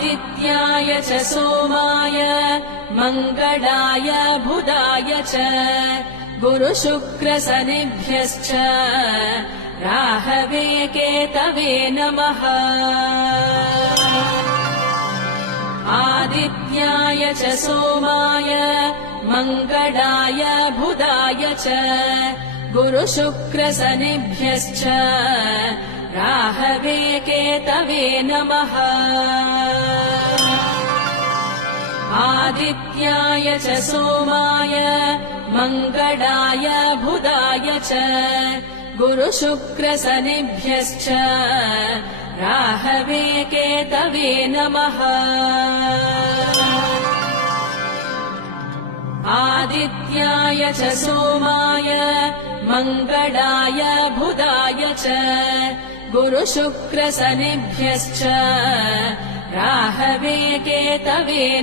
आदित्याय च सोमाय मङ्गलाय बुधाय च गुरुशुक्रशनिभ्यश्च राहवे केतवे नमः। आदित्याय च सोमाय मङ्गलाय बुधाय च गुरुशुक्रशनिभ्यश्च राहवे केतवे नमः। आदित्याय च सोमाय मङ्गलाय बुधाय च गुरुशुक्रशनिभ्यश्च राहवे केतवे नमः। आदित्याय च सोमाय मङ्गलाय बुधाय च गुरुशुक्रशनिभ्यश्च राहवे केतवे